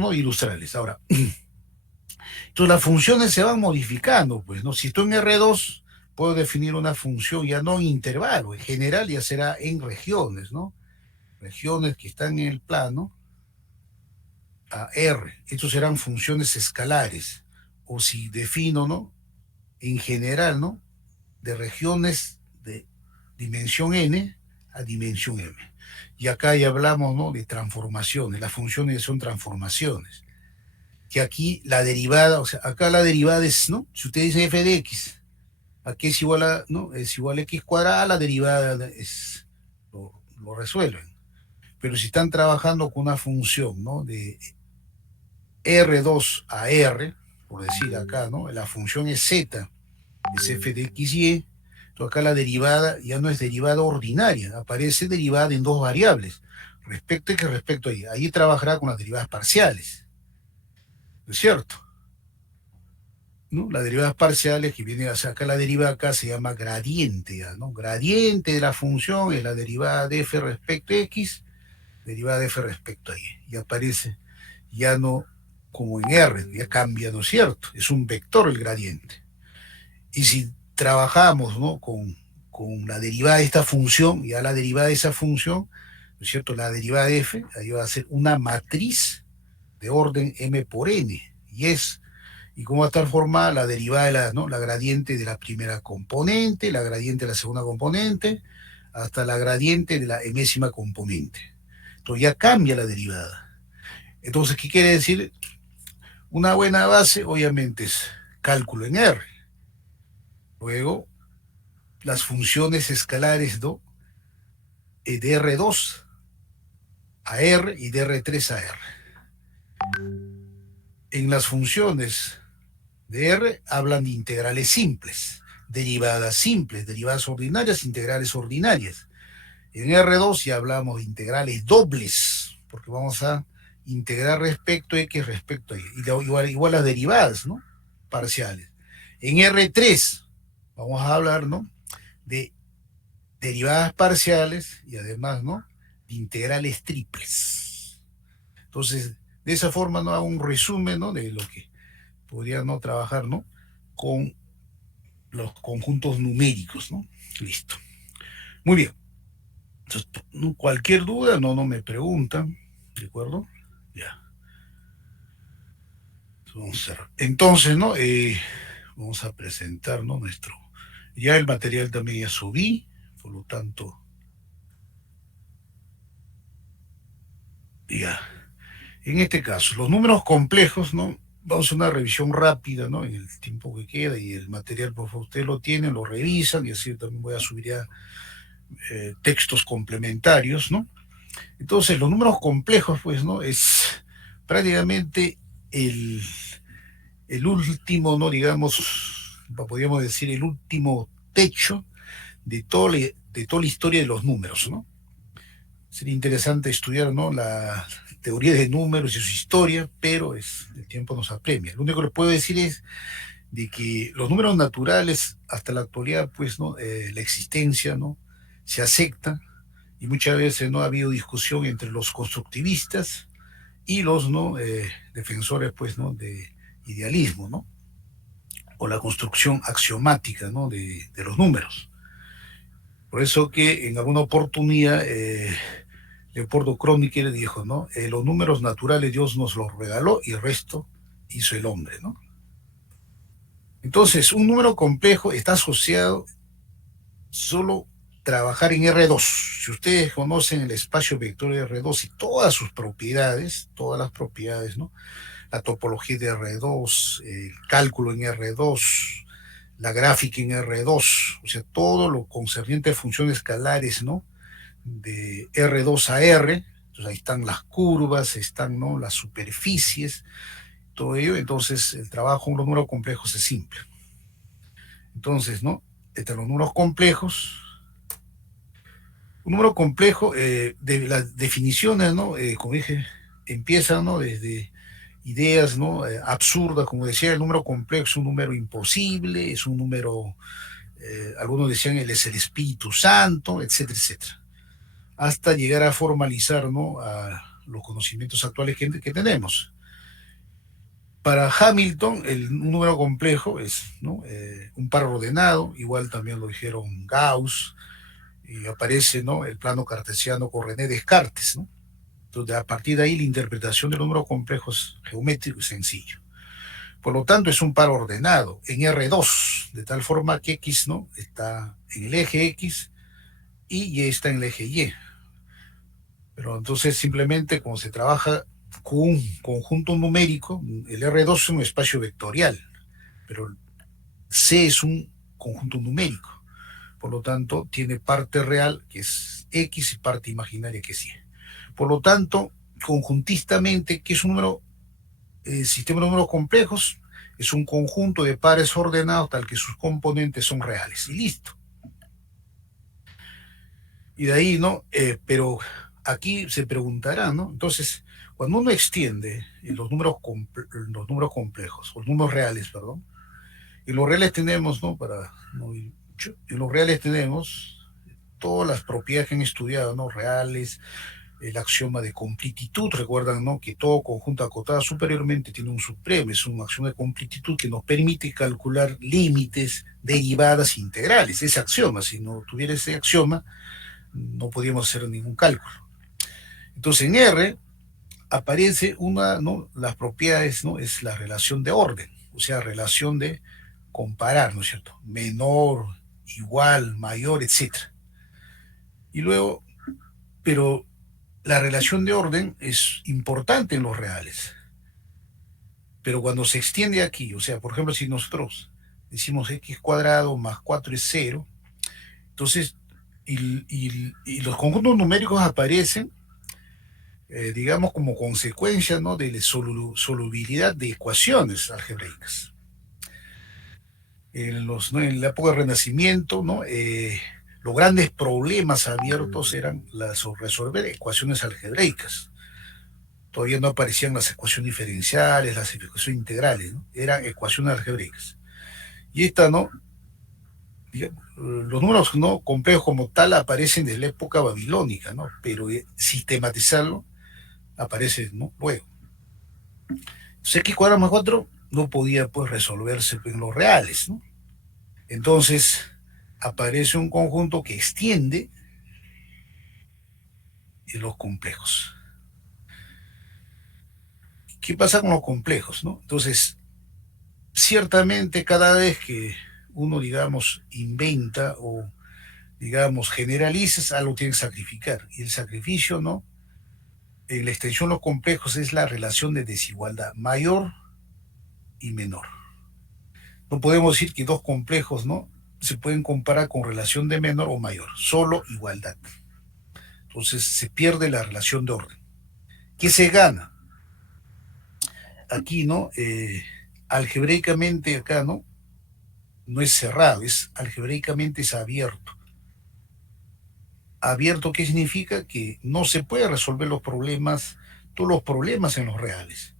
¿no? Ilustrarles. Ahora, entonces las funciones se van modificando, pues, ¿no? Si estoy en R2, puedo definir una función ya no en intervalo, en general ya será en regiones, ¿no? Regiones que están en el plano a R. Estos serán funciones escalares. O si defino, ¿no? En general, ¿no? De regiones de dimensión n a dimensión m. Y acá ya hablamos, ¿no? De transformaciones. Las funciones son transformaciones. Que aquí la derivada, o sea, acá la derivada es, ¿no? Si usted dice f de x, aquí es igual a, ¿no? Es igual a x cuadrada, la derivada es, lo resuelven. Pero si están trabajando con una función, ¿no? De R2 a R, por decir acá, ¿no? La función es z, es f de x y, entonces acá la derivada ya no es derivada ordinaria, aparece derivada en dos variables, respecto a que respecto a ahí. Ahí trabajará con las derivadas parciales, ¿no es cierto? ¿No? Las derivadas parciales que viene acá, la derivada acá se llama gradiente, ¿no? Gradiente de la función es la derivada de f respecto a x, derivada de f respecto a y. Y aparece ya no como en R, ya cambia, ¿no es cierto? Es un vector el gradiente. Y si trabajamos, ¿no? con la derivada de esta función, ya la derivada de esa función, ¿no es cierto? La derivada de f, ahí va a ser una matriz de orden m por n. Y cómo va a estar formada la derivada de la, ¿no? La gradiente de la primera componente, la gradiente de la segunda componente, hasta la gradiente de la enésima componente. Entonces ya cambia la derivada. Entonces, ¿qué quiere decir? Una buena base, obviamente, es cálculo en R. Luego, las funciones escalares, ¿no? De R2 a R y de R3 a R. En las funciones de R hablan de integrales simples, derivadas ordinarias, integrales ordinarias. En R2 ya hablamos de integrales dobles, porque vamos a integrar respecto a X respecto a Y. Igual las derivadas, ¿no? Parciales. En R3 vamos a hablar, ¿no? De derivadas parciales y además, ¿no? De integrales triples. Entonces, de esa forma, ¿no? Hago un resumen, ¿no? De lo que podría, ¿no? Trabajar, ¿no? Con los conjuntos numéricos, ¿no? Listo. Muy bien. Entonces, cualquier duda, no me preguntan, ¿de acuerdo? Ya. Vamos a cerrar. Entonces, ¿no? Vamos a presentar, ¿no? Ya el material también ya subí, por lo tanto, ya. En este caso, los números complejos, ¿no? Vamos a hacer una revisión rápida, ¿no? En el tiempo que queda y el material, por favor, ustedes lo tienen, lo revisan y así también voy a subir ya textos complementarios, ¿no? Entonces, los números complejos, pues, ¿no? Es prácticamente el, el último, ¿no? Digamos, podríamos decir, el último techo de toda la historia de los números, ¿no? Sería interesante estudiar, ¿no? La teoría de números y su historia, pero el tiempo nos apremia. Lo único que les puedo decir es de que los números naturales, hasta la actualidad, pues, ¿no? La existencia, ¿no? Se acepta y muchas veces no ha habido discusión entre los constructivistas y los, ¿no? Defensores, pues, ¿no? De idealismo, ¿no? O la construcción axiomática, ¿no? De los números. Por eso que en alguna oportunidad Leopoldo Kronecker dijo, ¿no? Los números naturales Dios nos los regaló y el resto hizo el hombre, ¿no? Entonces, un número complejo está asociado solo trabajar en R2. Si ustedes conocen el espacio vector de R2 y todas sus propiedades, todas las propiedades, ¿no? La topología de R2, el cálculo en R2, la gráfica en R2, o sea, todo lo concerniente a funciones escalares, ¿no? De R2 a R, entonces ahí están las curvas, están, ¿no? Las superficies, todo ello, entonces el trabajo en los números complejos es simple. Entonces, ¿no? Entre los números complejos, un número complejo, de las definiciones, ¿no? Como dije, empiezan, ¿no? Desde ideas, ¿no? Absurdas, como decía, el número complejo es un número imposible, es un número, algunos decían, él es el Espíritu Santo, etcétera, etcétera, hasta llegar a formalizar, ¿no? A los conocimientos actuales que tenemos. Para Hamilton, un número complejo es, ¿no? Un par ordenado, igual también lo dijeron Gauss, y aparece, ¿no?, el plano cartesiano con René Descartes, ¿no? Entonces, a partir de ahí, la interpretación del número complejo es geométrico y sencillo. Por lo tanto, es un par ordenado en R2, de tal forma que X, ¿no?, está en el eje X y Y está en el eje Y. Pero entonces, simplemente, como se trabaja con un conjunto numérico, el R2 es un espacio vectorial, pero C es un conjunto numérico. Por lo tanto, tiene parte real, que es X, y parte imaginaria, que es Y. Por lo tanto, conjuntistamente, ¿qué es un número? Sistema de números complejos es un conjunto de pares ordenados tal que sus componentes son reales. Y listo. Y de ahí, ¿no? Pero aquí se preguntará, ¿no? Entonces, cuando uno extiende los números complejos, o los números reales, perdón, en los reales tenemos, ¿no? En los reales tenemos todas las propiedades que han estudiado, ¿no? Reales, el axioma de completitud, recuerdan, ¿no?, que todo conjunto acotado superiormente tiene un supremo, es un axioma de completitud que nos permite calcular límites, derivadas, integrales. Ese axioma, si no tuviera ese axioma, no podíamos hacer ningún cálculo. Entonces, en R aparece ¿no?, las propiedades, ¿no?, es la relación de orden, o sea, relación de comparar, ¿no es cierto? Menor, igual, mayor, etcétera. Y luego, pero la relación de orden es importante en los reales. Pero cuando se extiende aquí, o sea, por ejemplo, si nosotros decimos x cuadrado más 4 es 0, entonces, y los conjuntos numéricos aparecen, digamos, como consecuencia, ¿no?, de la solubilidad de ecuaciones algebraicas. ¿No?, en la época del Renacimiento, ¿no?, los grandes problemas abiertos eran resolver ecuaciones algebraicas. Todavía no aparecían las ecuaciones diferenciales, las ecuaciones integrales, ¿no? Eran ecuaciones algebraicas. Y ¿no?, los números, ¿no?, complejos como tal aparecen desde la época babilónica, ¿no? Pero sistematizarlo aparece, ¿no?, luego. Entonces, x cuadrado más 4 no podía, pues, resolverse en los reales, ¿no? Entonces, aparece un conjunto que extiende en los complejos. ¿Qué pasa con los complejos, no? Entonces, ciertamente cada vez que uno, digamos, inventa o, digamos, generaliza, algo tiene que sacrificar. Y el sacrificio, ¿no?, en la extensión de los complejos es la relación de desigualdad, mayor y menor. No podemos decir que dos complejos, ¿no?, se pueden comparar con relación de menor o mayor, solo igualdad. Entonces se pierde la relación de orden. ¿Qué se gana? Aquí, ¿no? Algebraicamente acá, ¿no?, no es cerrado, algebraicamente es abierto. Abierto, ¿qué significa? Que no se puede resolver todos los problemas en los reales.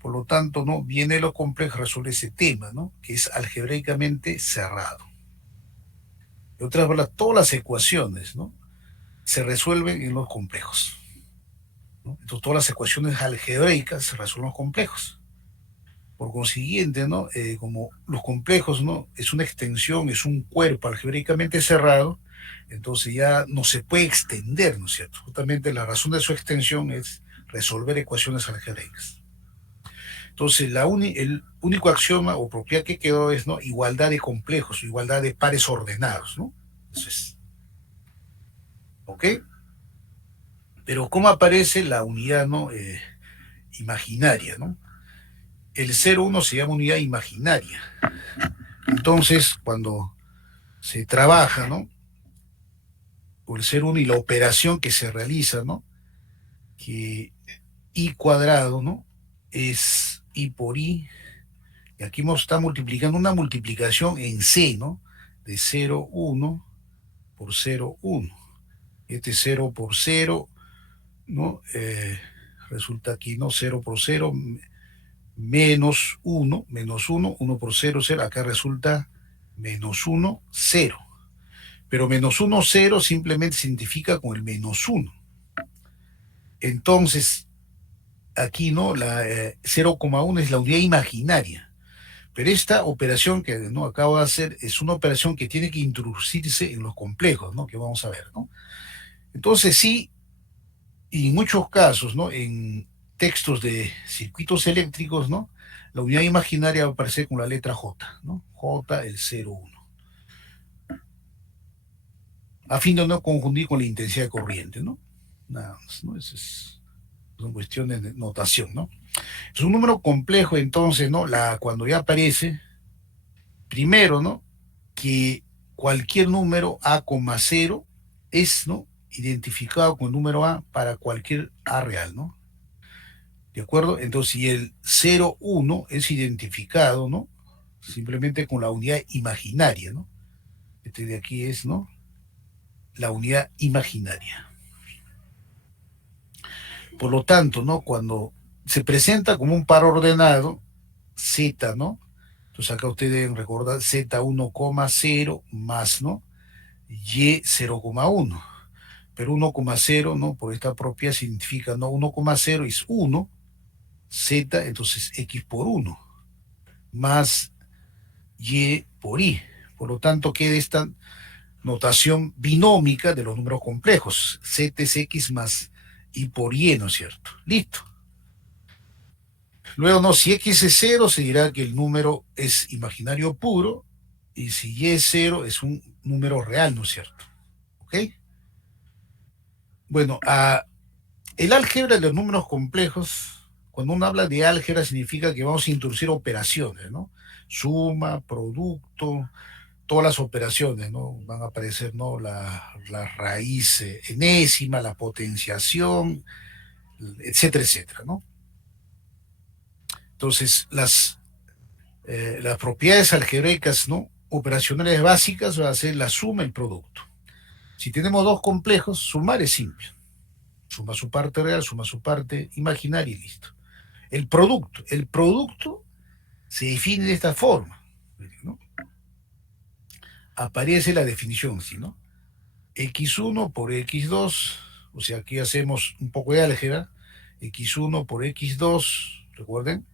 Por lo tanto, ¿no?, viene lo complejo, resuelve ese tema, ¿no?, que es algebraicamente cerrado. De otras palabras, todas las ecuaciones, ¿no?, se resuelven en los complejos, ¿no? Entonces, todas las ecuaciones algebraicas se resuelven en los complejos. Por consiguiente, ¿no?, como los complejos, ¿no?, es una extensión, es un cuerpo algebraicamente cerrado, entonces ya no se puede extender, ¿no es cierto? Justamente la razón de su extensión es resolver ecuaciones algebraicas. Entonces, el único axioma o propiedad que quedó es, ¿no?, igualdad de complejos, igualdad de pares ordenados, ¿no? Eso es. ¿Ok? Pero ¿cómo aparece la unidad, ¿no?, imaginaria, ¿no? El 0,1 se llama unidad imaginaria. Entonces, cuando se trabaja, ¿no?, por el 0,1 y la operación que se realiza, ¿no?, que i cuadrado, ¿no?, es i por i, y aquí está multiplicando una multiplicación en C, ¿no?, de 0,1 por 0,1. Este 0 por 0, ¿no? Resulta aquí, ¿no?, 0 por 0, menos 1, 1 por 0, 0. Acá resulta menos 1, 0. Pero menos 1, 0 simplemente se identifica con el menos 1. Entonces, aquí, ¿no? La 0,1 es la unidad imaginaria. Pero esta operación que no acabo de hacer es una operación que tiene que introducirse en los complejos, ¿no? Que vamos a ver, ¿no? Entonces sí, y en muchos casos, ¿no? En textos de circuitos eléctricos, ¿no? La unidad imaginaria va a aparecer con la letra J, ¿no? J, el 0,1. A fin de no confundir con la intensidad de corriente, ¿no? Nada más, ¿no? Son cuestiones de notación, ¿no? Es un número complejo, entonces, ¿no? Cuando ya aparece, primero, ¿no? Que cualquier número A,0 es, ¿no? Identificado con el número A para cualquier A real, ¿no? ¿De acuerdo? Entonces, si el 0,1 es identificado, ¿no? Simplemente con la unidad imaginaria, ¿no? Este de aquí es, ¿no? La unidad imaginaria. Por lo tanto, ¿no? Cuando se presenta como un par ordenado, Z, ¿no? Entonces acá ustedes deben recordar Z1,0 más, ¿no? Y 0,1. Pero 1,0, ¿no? Por esta propia significa, ¿no? 1,0 es 1, Z, entonces X por 1, más Y por Y. Por lo tanto, queda esta notación binómica de los números complejos. Z es X más Y por Y, ¿no es cierto? Listo. Luego, no, si X es 0, se dirá que el número es imaginario puro, y si Y es 0, es un número real, ¿no es cierto? ¿Ok? Bueno, el álgebra de los números complejos, cuando uno habla de álgebra, significa que vamos a introducir operaciones, ¿no? Suma, producto, todas las operaciones, ¿no? Van a aparecer, ¿no? La raíz enésima, la potenciación, etcétera, etcétera, ¿no? Entonces, las propiedades algebraicas, ¿no? Operacionales básicas va a ser la suma y el producto. Si tenemos dos complejos, sumar es simple. Suma su parte real, suma su parte imaginaria y listo. El producto se define de esta forma, ¿no? Aparece la definición, ¿sí, no? X1 por X2, o sea, aquí hacemos un poco de álgebra, X1 por X2, recuerden,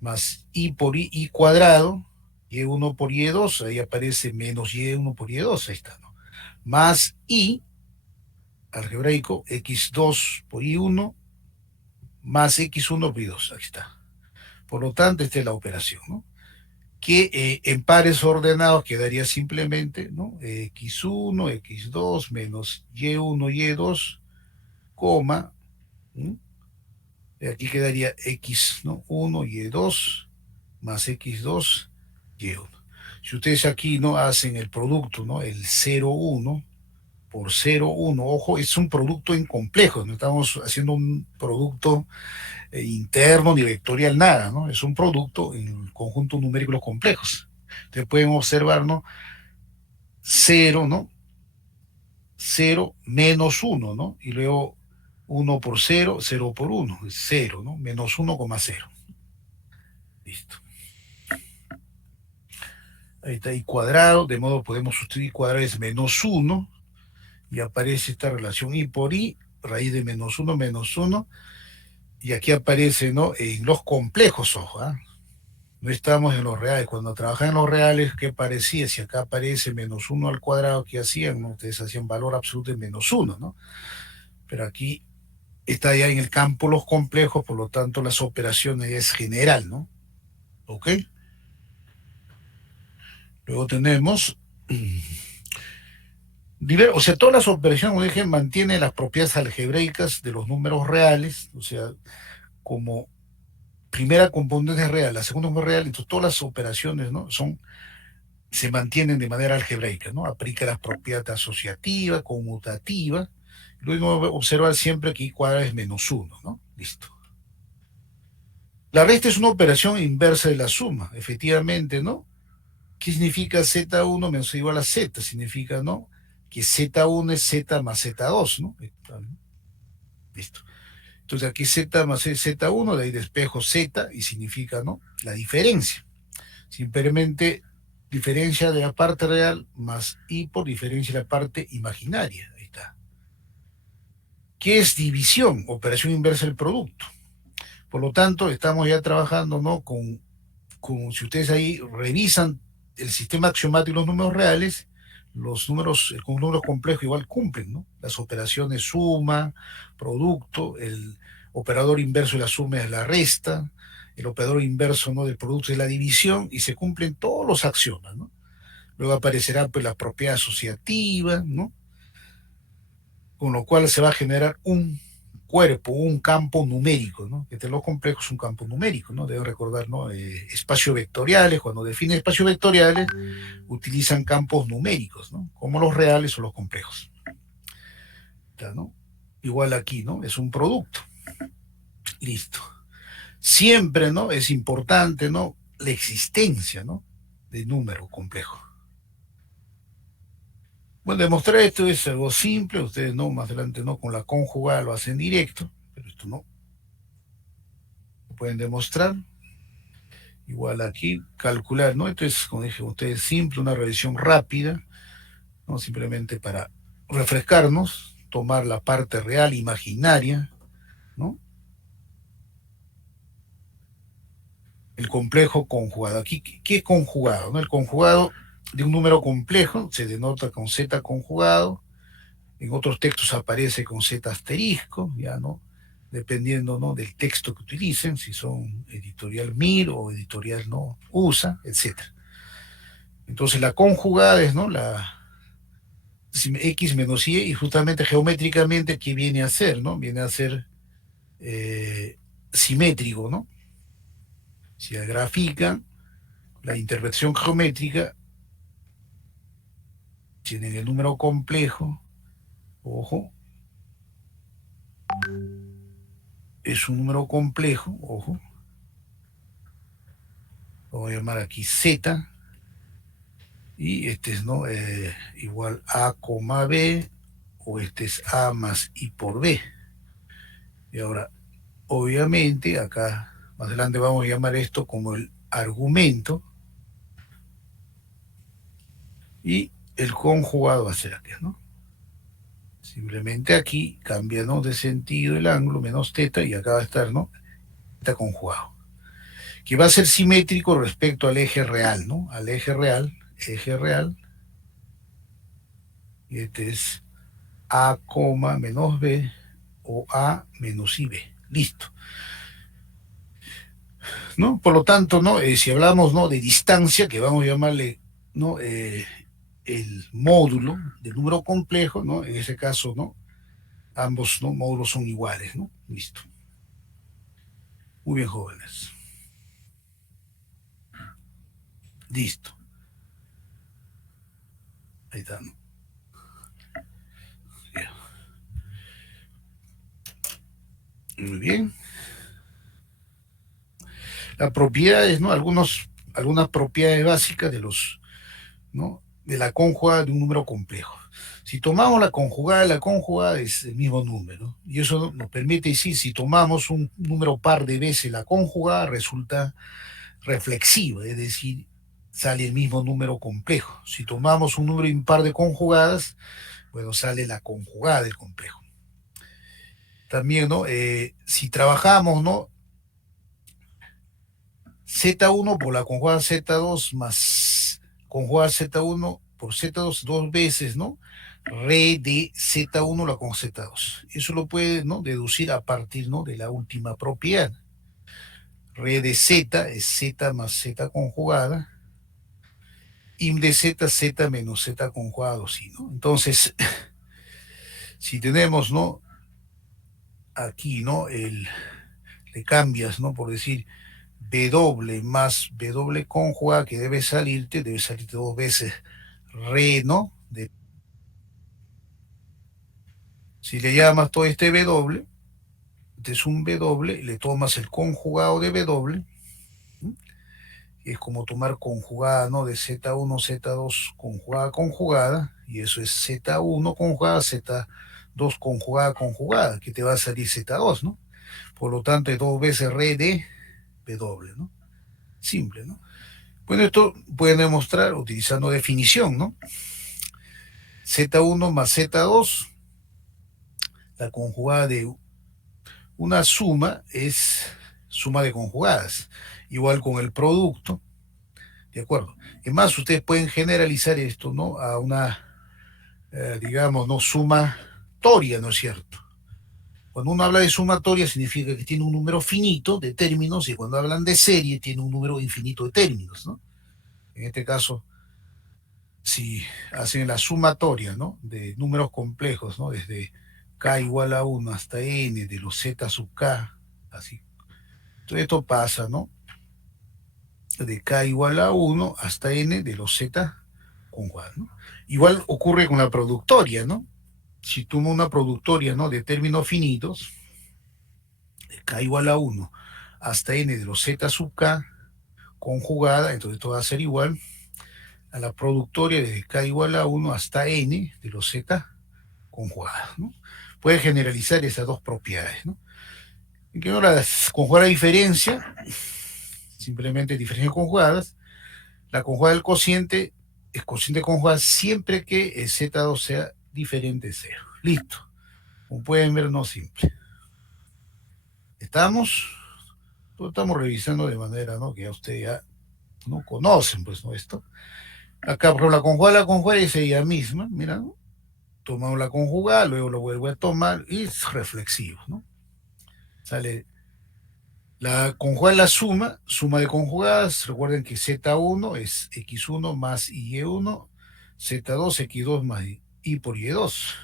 más Y por Y cuadrado, Y1 por Y2, ahí aparece menos Y1 por Y2, ahí está, ¿no? Más Y, algebraico, X2 por Y1, más X1 por Y2, ahí está. Por lo tanto, esta es la operación, ¿no? Que en pares ordenados quedaría simplemente, ¿no? X1, X2 menos Y1, Y2, coma, ¿no? Aquí quedaría X, ¿no? 1, Y2 más X2, Y1. Si ustedes aquí, ¿no? Hacen el producto, ¿no? El 0,1 por 0,1, ojo, es un producto en complejo, no estamos haciendo un producto interno ni vectorial, nada, ¿no? Es un producto en conjuntos numéricos complejos. Ustedes pueden observar, ¿no? 0, ¿no? 0 menos 1, ¿no? Y luego 1 por 0, 0 por 1, es 0, ¿no? Menos 1,0. Listo. Ahí está, y cuadrado, de modo podemos sustituir cuadrado es menos 1, y aparece esta relación y por y, raíz de menos 1, y aquí aparece, ¿no? En los complejos, ojo, ¿eh? No estamos en los reales. Cuando trabajan en los reales, ¿qué parecía? Si acá aparece menos 1 al cuadrado, ¿qué hacían? ¿No? Ustedes hacían valor absoluto de menos 1, ¿no? Pero aquí está ya en el campo los complejos, por lo tanto las operaciones es general, ¿no? ¿Ok? Luego tenemos, o sea, todas las operaciones, como dije, mantienen las propiedades algebraicas de los números reales, o sea, como primera componente es real, la segunda es real, entonces todas las operaciones, ¿no? Se mantienen de manera algebraica, ¿no? Aplica las propiedades asociativa, conmutativa. Luego observar siempre que I cuadrado es menos 1, ¿no? Listo. La resta es una operación inversa de la suma, efectivamente, ¿no? ¿Qué significa Z1 menos igual a Z? Significa, ¿no? Que Z1 es Z más Z2, ¿no? Listo. Entonces aquí Z más Z1, de ahí despejo Z y significa, ¿no? La diferencia. Simplemente diferencia de la parte real más I por diferencia de la parte imaginaria. Ahí está. ¿Qué es división? Operación inversa del producto. Por lo tanto, estamos ya trabajando, ¿no? Si ustedes ahí revisan el sistema axiomático y los números reales, los números con números complejos igual cumplen, ¿no? Las operaciones suma, producto, el operador inverso de la suma es la resta, el operador inverso, ¿no?, del producto es la división, y se cumplen todos los axiomas, ¿no? Luego aparecerá pues la propiedad asociativa, ¿no? Con lo cual se va a generar un cuerpo, un campo numérico, ¿no? Entre los complejos es un campo numérico, ¿no? Deben recordar, ¿no? Espacios vectoriales, cuando definen espacios vectoriales, utilizan campos numéricos, ¿no? Como los reales o los complejos. ¿No? Igual aquí, ¿no? Es un producto. Listo. Siempre, ¿no? Es importante, ¿no?, la existencia, ¿no?, de número complejo. Bueno, demostrar esto es algo simple. Ustedes, no, más adelante, no, con la conjugada lo hacen directo, pero esto no lo pueden demostrar. Igual aquí, calcular, ¿no? Esto es, como dije a ustedes, simple, una revisión rápida, ¿no? Simplemente para refrescarnos, tomar la parte real, imaginaria, ¿no? El complejo conjugado. Aquí, ¿qué es conjugado? ¿No? El conjugado de un número complejo se denota con z conjugado. En otros textos aparece con z asterisco, ya, ¿no? Dependiendo, ¿no?, del texto que utilicen, si son editorial Mir o editorial, ¿no?, USA, etc. Entonces la conjugada es, ¿no?, la x menos y justamente geométricamente, ¿qué viene a ser? ¿No? Viene a ser simétrico, ¿no? Si la grafican, la intervención geométrica, tienen el número complejo, ojo, es un número complejo, ojo, lo voy a llamar aquí z, y este es, ¿no?, igual a, b, o este es a más i por b. Y ahora, obviamente, acá más adelante vamos a llamar esto como el argumento, y el conjugado va a ser aquí, ¿no? Simplemente aquí cambia, ¿no?, de sentido el ángulo, menos teta, y acá va a estar, ¿no?, teta conjugado, que va a ser simétrico respecto al eje real, ¿no? Al eje real, y este es a, menos b, o a menos ib. Listo, ¿no? Por lo tanto, ¿no?, si hablamos, ¿no?, de distancia, que vamos a llamarle, ¿no?, el módulo del número complejo, ¿no? En ese caso, ¿no?, ambos, ¿no?, módulos son iguales, ¿no? Listo. Muy bien, jóvenes. Listo. Ahí está, ¿no? Muy bien. Las propiedades, ¿no? Algunas propiedades básicas de los, ¿no?, de la conjugada de un número complejo. Si tomamos la conjugada es el mismo número, y eso nos permite decir, si tomamos un número par de veces la conjugada, resulta reflexiva, es decir, sale el mismo número complejo. Si tomamos un número impar de conjugadas, bueno, sale la conjugada del complejo. También, ¿no? Si trabajamos, ¿no?, Z1 por la conjugada Z2 más conjugada Z1 por Z2 dos veces, ¿no? Re de Z1 la con Z2. Eso lo puede, ¿no?, deducir a partir, ¿no?, de la última propiedad. Re de Z es Z más Z conjugada. Im de Z, Z menos Z conjugado, sí, ¿no? Entonces, si tenemos, ¿no?, aquí, ¿no?, le cambias, ¿no?, por decir W más W conjugada, que debe salirte dos veces re, ¿no? Si le llamas todo este W, este es un W, le tomas el conjugado de W, ¿sí?, es como tomar conjugada, ¿no?, de Z1, Z2 conjugada, y eso es Z1 conjugada, Z2 conjugada, que te va a salir Z2, ¿no? Por lo tanto, es dos veces re de W, ¿no? Simple, ¿no? Bueno, esto pueden demostrar utilizando definición, ¿no? Z1 más Z2 La conjugada de una suma es suma de conjugadas, igual con el producto, ¿de acuerdo? Es más, ustedes pueden generalizar esto, ¿no? A una, digamos, ¿no? Sumatoria, ¿no es cierto? Cuando uno habla de sumatoria significa que tiene un número finito de términos y cuando hablan de serie tiene un número infinito de términos, ¿no? En este caso, si hacen la sumatoria, ¿no? De números complejos, ¿no? Desde k igual a 1 hasta n de los z sub k, así. Entonces esto pasa, ¿no? De k igual a 1 hasta n de los z conjugados, ¿no? Igual ocurre con la productoria, ¿no? Si tomo una productoria, ¿no? De términos finitos, de k igual a 1 hasta n de los z sub k conjugada, entonces esto va a ser igual a la productoria de k igual a 1 hasta n de los z conjugadas, ¿no? Puede generalizar esas dos propiedades, ¿no? En que ahora conjugar la diferencia, simplemente diferencias conjugadas, la conjugada del cociente es cociente conjugada siempre que el z2 sea diferente de 0. Listo. Como pueden ver, no simple. ¿Estamos? Lo estamos revisando de manera, ¿no? Que ya ustedes ya no conocen, pues, ¿no? Esto. Acá, por ejemplo, la conjugada es ella misma, mira, ¿no? Tomamos la conjugada, luego lo vuelvo a tomar y es reflexivo, ¿no? Sale la conjugada, la suma de conjugadas, recuerden que Z1 es X1 más Y1, Z2 X2 más Y por Y2,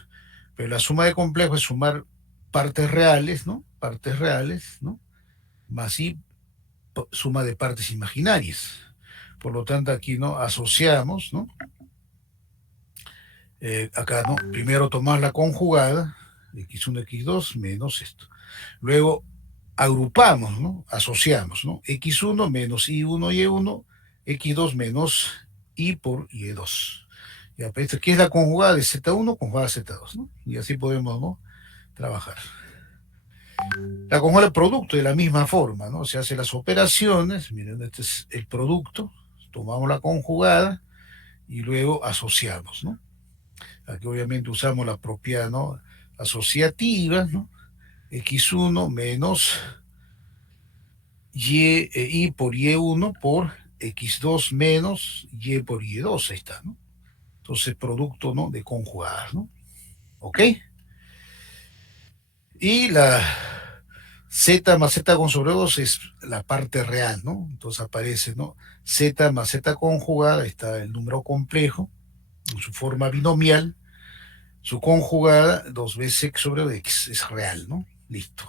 pero la suma de complejo es sumar partes reales, ¿no? Partes reales, ¿no? Más Y suma de partes imaginarias. Por lo tanto, aquí, ¿no? Asociamos, ¿no? Acá, ¿no? Primero tomar la conjugada, X1, X2 menos esto. Luego agrupamos, ¿no? Asociamos, ¿no? X1 menos Y1, Y1, X2 menos Y por Y2. Ya, pues, ¿qué es la conjugada de Z1? Conjugada Z2, ¿no? Y así podemos, ¿no? Trabajar. La conjugada del producto de la misma forma, ¿no? Se hacen las operaciones, miren, este es el producto, tomamos la conjugada y luego asociamos, ¿no? Aquí obviamente usamos la propiedad, ¿no? Asociativa, ¿no? X1 menos Y por Y1 por X2 menos Y por Y2, ahí está, ¿no? Entonces, producto, ¿no? De conjugadas, ¿no? ¿Ok? Y la Z más Z con sobre 2 es la parte real, ¿no? Entonces aparece, ¿no? Z más Z conjugada, está el número complejo, en su forma binomial, su conjugada, 2 veces X sobre X, es real, ¿no? Listo.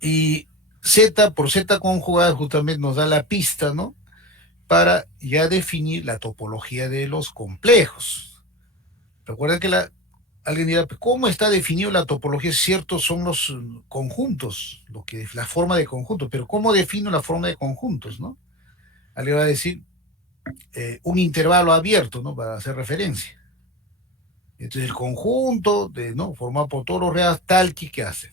Y Z por Z conjugada justamente nos da la pista, ¿no? Para ya definir la topología de los complejos. Recuerden que alguien dirá, ¿cómo está definido la topología? Cierto, son los conjuntos, la forma de conjuntos, pero ¿cómo defino la forma de conjuntos, no? Alguien va a decir un intervalo abierto, ¿no? Para hacer referencia. Entonces el conjunto, ¿no? Formado por todos los reales tal que, ¿qué hacen?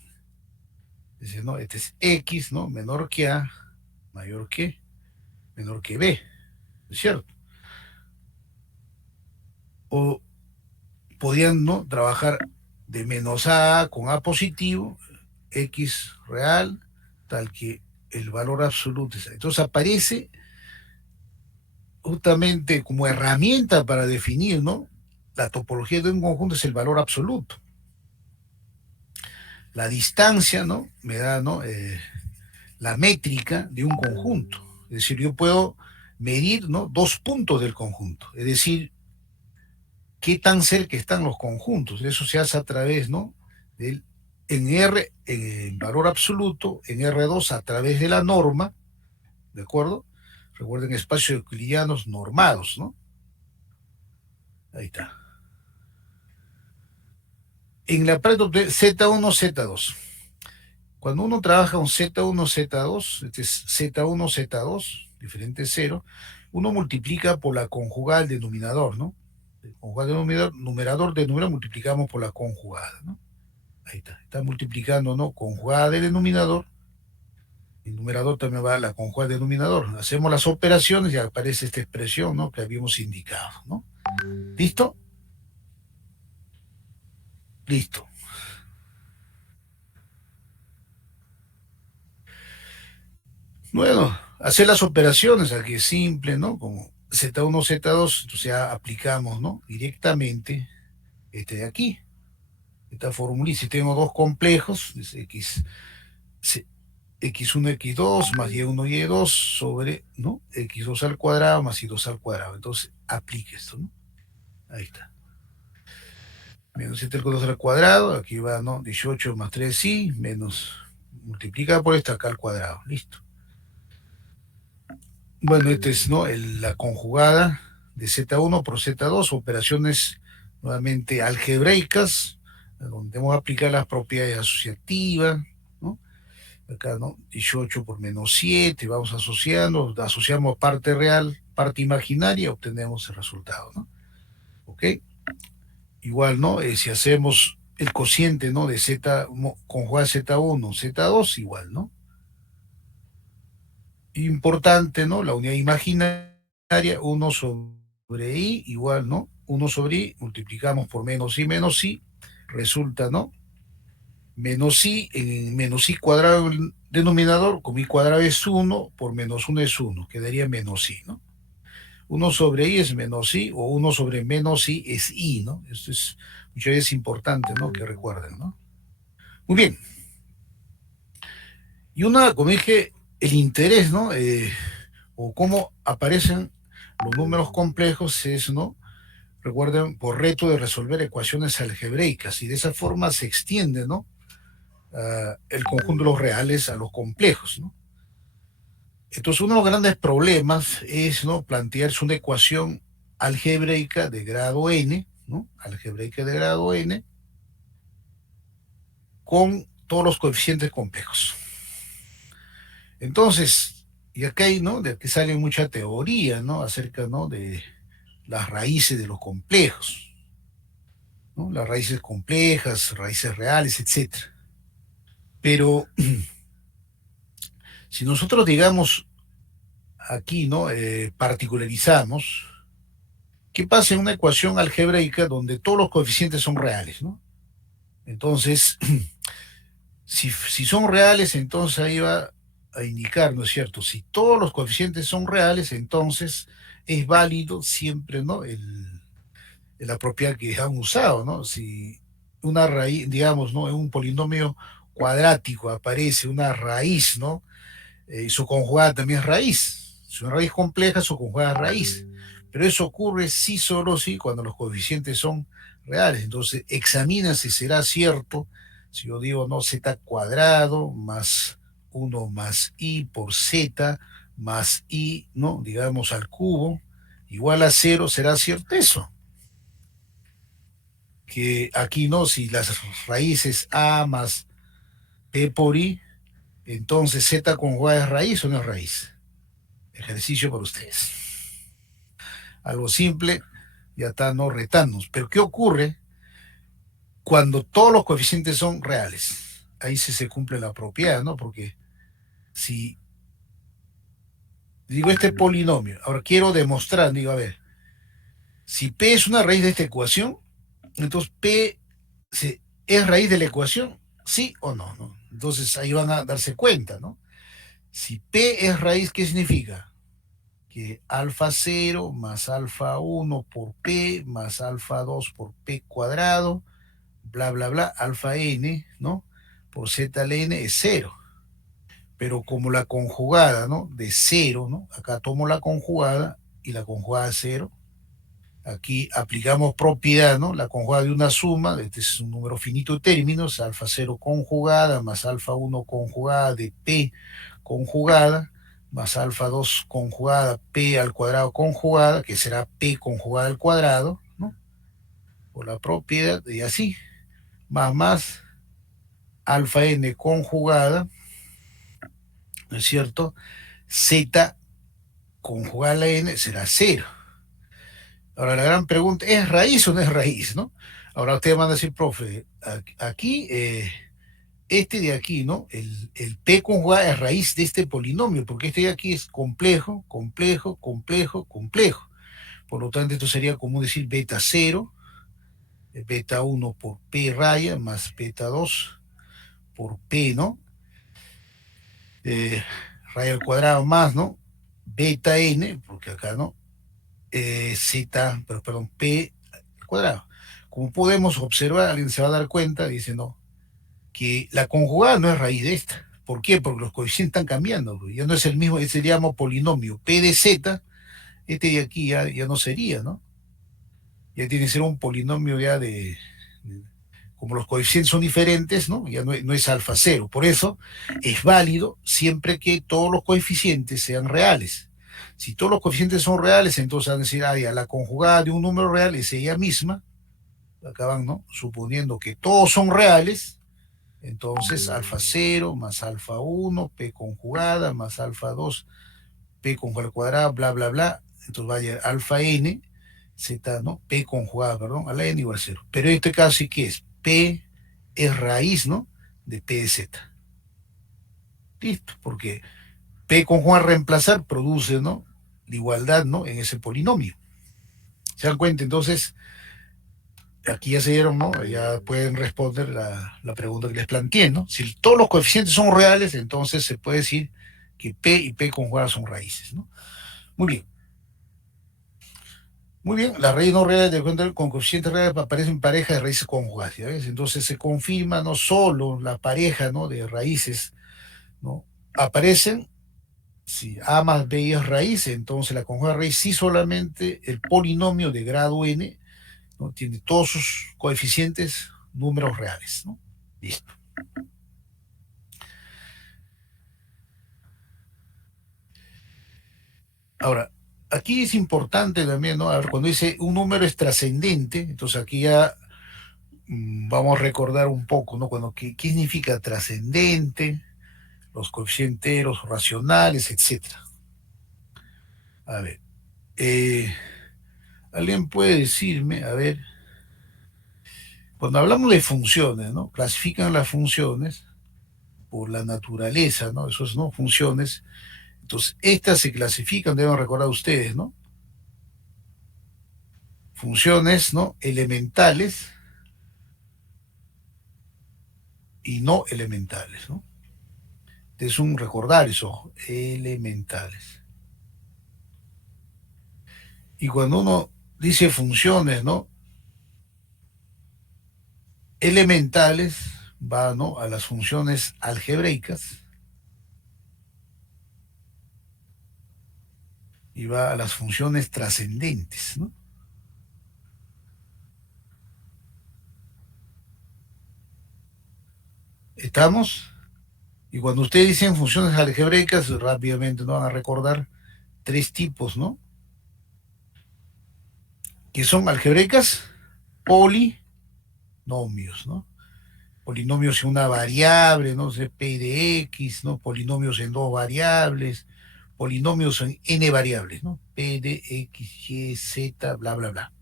Dice, ¿no? Este es X, ¿no? Menor que A, mayor que, menor que B, ¿es cierto? O podían, ¿no? Trabajar de menos A con A positivo, X real, tal que el valor absoluto es. Entonces aparece justamente como herramienta para definir, ¿no? La topología de un conjunto es el valor absoluto. La distancia, ¿no? Me da, ¿no? La métrica de un conjunto. Es decir, yo puedo medir, ¿no? Dos puntos del conjunto. Es decir, qué tan cerca están los conjuntos. Eso se hace a través, ¿no? En R, en valor absoluto, en R2 a través de la norma, ¿de acuerdo? Recuerden espacios euclidianos normados, ¿no? Ahí está. En la práctica Z1, Z2. Cuando uno trabaja un Z1, Z2, este es Z1, Z2, diferente cero, uno multiplica por la conjugada del denominador, ¿no? El conjugada del denominador, numerador de número multiplicamos por la conjugada, ¿no? Ahí está. Está multiplicando, ¿no? Conjugada del denominador. El numerador también va a la conjugada del denominador. Hacemos las operaciones y aparece esta expresión, ¿no? Que habíamos indicado, ¿no? ¿Listo? Listo. Bueno, hacer las operaciones, aquí es simple, ¿no? Como Z1, Z2, entonces ya aplicamos, ¿no? Directamente este de aquí, esta fórmula. Y si tengo dos complejos, es x1, x2 más y1, y2 sobre, ¿no? x2 al cuadrado más y2 al cuadrado. Entonces, aplique esto, ¿no? Ahí está. Menos 7 al cuadrado, aquí va, ¿no? 18 más 3i, menos, multiplica por esto acá al cuadrado. Listo. Bueno, esta es, ¿no? La conjugada de Z1 por Z2, operaciones nuevamente algebraicas, donde vamos a aplicar las propiedades asociativas, ¿no? Acá, ¿no? 18 por menos 7, vamos asociando, asociamos parte real, parte imaginaria, obtenemos el resultado, ¿no? ¿Ok? Igual, ¿no? Si hacemos el cociente, ¿no? De Z, conjugada Z1, Z2, igual, ¿no? Importante, ¿no? La unidad imaginaria, 1 sobre i, igual, ¿no? 1 sobre i, multiplicamos por menos i, resulta, ¿no? Menos i, menos i cuadrado el denominador, como i cuadrado es 1, por menos 1 es 1, quedaría menos i, ¿no? 1 sobre i es menos i, o 1 sobre menos i es i, ¿no? Esto es muchas veces importante, ¿no? Que recuerden, ¿no? Muy bien. Y una, como dije, el interés, ¿no? O cómo aparecen los números complejos es, ¿no? Recuerden, por reto de resolver ecuaciones algebraicas, y de esa forma se extiende, ¿no? El conjunto de los reales a los complejos, ¿no? Entonces, uno de los grandes problemas es, ¿no? Plantearse una ecuación algebraica de grado n, ¿no? Algebraica de grado n, con todos los coeficientes complejos. Entonces, y acá hay, ¿no? De aquí sale mucha teoría, ¿no? Acerca, ¿no? De las raíces de los complejos, ¿no? Las raíces complejas, raíces reales, etcétera. Pero si nosotros, digamos, aquí, ¿no? Particularizamos, ¿qué pasa en una ecuación algebraica donde todos los coeficientes son reales, ¿no? Entonces, si son reales, entonces ahí va a indicar, ¿no es cierto? Si todos los coeficientes son reales, entonces es válido siempre, ¿no? La propiedad que han usado, ¿no? Si una raíz, digamos, ¿no? En un polinomio cuadrático aparece una raíz, ¿no? Su conjugada también es raíz. Si una raíz compleja, su conjugada es raíz. Pero eso ocurre sí, solo sí, cuando los coeficientes son reales. Entonces, examina si será cierto, si yo digo, no, z cuadrado más 1 más i por z más i, ¿no? Digamos al cubo, igual a 0, ¿será cierto eso? Que aquí no, si las raíces a más p por i, entonces z conjugada es raíz o no es raíz. Ejercicio para ustedes. Algo simple, ya está, no retarnos. Pero ¿qué ocurre cuando todos los coeficientes son reales? Ahí sí se cumple la propiedad, ¿no? Porque si digo este polinomio, ahora quiero demostrar, digo, a ver, si P es una raíz de esta ecuación, entonces P es raíz de la ecuación, ¿sí o no? ¿No? Entonces ahí van a darse cuenta, ¿no? Si P es raíz, ¿qué significa? Que alfa 0 más alfa 1 por P más alfa 2 por P cuadrado, bla, bla, bla, alfa n, ¿no? Por z al n es 0. Pero como la conjugada, ¿no? De 0, ¿no? Acá tomo la conjugada y la conjugada es 0. Aquí aplicamos propiedad, ¿no? La conjugada de una suma, este es un número finito de términos, alfa 0 conjugada más alfa 1 conjugada de P conjugada, más alfa 2 conjugada P al cuadrado conjugada, que será P conjugada al cuadrado, ¿no? Por la propiedad, y así, más alfa n conjugada, ¿no es cierto? Z conjugada a la n será 0. Ahora la gran pregunta, ¿es raíz o no es raíz, no? Ahora ustedes van a decir, profe, aquí, este de aquí, ¿no? El P conjugada es raíz de este polinomio, porque este de aquí es complejo, complejo, complejo, complejo. Por lo tanto, esto sería como decir beta 0 beta 1 por P raya más beta 2 por P, ¿no? Raya al cuadrado más, ¿no? Beta N, porque acá, ¿no? Z, pero perdón, P al cuadrado. Como podemos observar, alguien se va a dar cuenta, dice, no, que la conjugada no es raíz de esta. ¿Por qué? Porque los coeficientes están cambiando. Ya no es el mismo, ese se llama polinomio P de Z, este de aquí ya no sería, ¿no? Ya tiene que ser un polinomio ya como los coeficientes son diferentes, ¿no? Ya no es alfa cero. Por eso es válido siempre que todos los coeficientes sean reales. Si todos los coeficientes son reales, entonces van a decir, ah, ya la conjugada de un número real es ella misma. Acaban, ¿no? Suponiendo que todos son reales, entonces alfa cero más alfa 1, P conjugada, más alfa 2, P conjugada al cuadrado, bla, bla, bla. Entonces vaya alfa n, Z, ¿no? P conjugada, perdón, a la n igual a 0. Pero en este caso sí que es P es raíz, ¿no? De P de Z. Listo, porque P conjugada reemplazar produce, ¿no? La igualdad, ¿no? En ese polinomio. ¿Se dan cuenta? Entonces, aquí ya se dieron, ¿no? Ya pueden responder la pregunta que les planteé, ¿no? Si todos los coeficientes son reales, entonces se puede decir que P y P conjugada son raíces, ¿no? Muy bien. Muy bien, las raíces no reales de cuenta con coeficientes reales aparecen parejas de raíces conjugadas, ¿ya ves? Entonces se confirma no solo la pareja, ¿no? De raíces, ¿no? Aparecen, si A más B es raíz, entonces la conjugada raíz sí solamente el polinomio de grado n, ¿no? Tiene todos sus coeficientes números reales, ¿no? Listo. Ahora, aquí es importante también, ¿no? A ver, cuando dice un número es trascendente, entonces aquí ya vamos a recordar un poco, ¿no? Cuando, ¿qué significa trascendente? Los coeficientes racionales, etcétera. A ver, alguien puede decirme, a ver, cuando hablamos de funciones, ¿no? Clasifican las funciones por la naturaleza, ¿no? Esos, ¿no? Funciones. Entonces, estas se clasifican, deben recordar ustedes, ¿no? Funciones, ¿no? Elementales y no elementales, ¿no? Es un recordar eso, elementales. Y cuando uno dice funciones, ¿no? Elementales, va, ¿no? A las funciones algebraicas y va a las funciones trascendentes, ¿no? ¿Estamos? Y cuando ustedes dicen funciones algebraicas, rápidamente no van a recordar tres tipos, ¿no? Que son algebraicas, polinomios, ¿no? Polinomios en una variable, no sé, P de X, ¿no? Polinomios en dos variables, polinomios en n variables, ¿no? P de X, Y, Z, bla, bla, bla.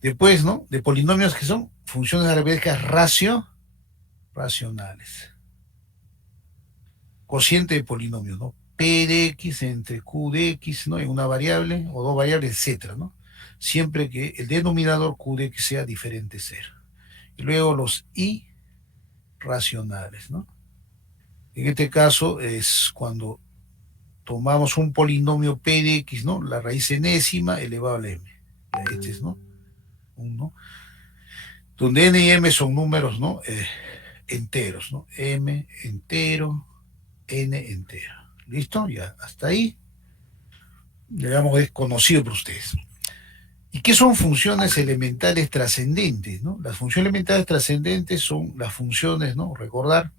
Después, ¿no? De polinomios que son funciones algebraicas racionales. Cociente de polinomios, ¿no? P de X entre Q de X, ¿no? En una variable o dos variables, etcétera, ¿no? Siempre que el denominador Q de X sea diferente de cero. Y luego los irracionales, ¿no? En este caso es cuando tomamos un polinomio P de X, ¿no? La raíz enésima elevado a la M. Este es, ¿no? 1. Donde n y m son números, ¿no? Enteros, ¿no? M entero, n entero. ¿Listo? Ya, hasta ahí. Digamos, es conocido por ustedes. ¿Y qué son funciones elementales trascendentes? ¿No? Las funciones elementales trascendentes son las funciones, ¿no? Recordar,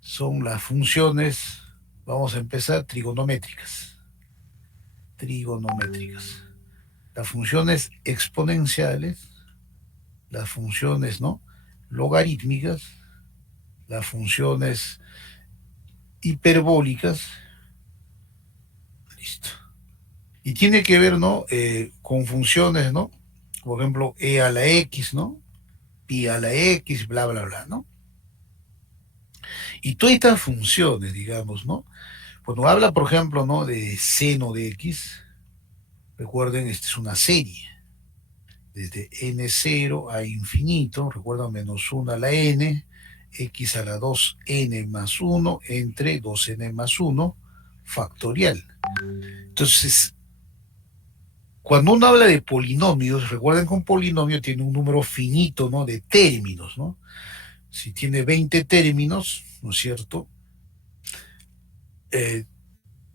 son las funciones, vamos a empezar, trigonométricas. Trigonométricas. Las funciones exponenciales, las funciones, ¿no? Logarítmicas, las funciones hiperbólicas. Listo. Y tiene que ver, ¿no? Con funciones, ¿no? Por ejemplo, e a la x, ¿no? Pi a la x, bla, bla, bla, ¿no? Y todas estas funciones, digamos, ¿no? Cuando habla, por ejemplo, ¿no? De seno de x, recuerden, esta es una serie. desde n0 a infinito, recuerda menos 1 a la n, x a la 2n más 1 entre 2n más 1 factorial. Entonces, cuando uno habla de polinomios, recuerden que un polinomio tiene un número finito, ¿no?, de términos, ¿no? Si tiene 20 términos, ¿no es cierto?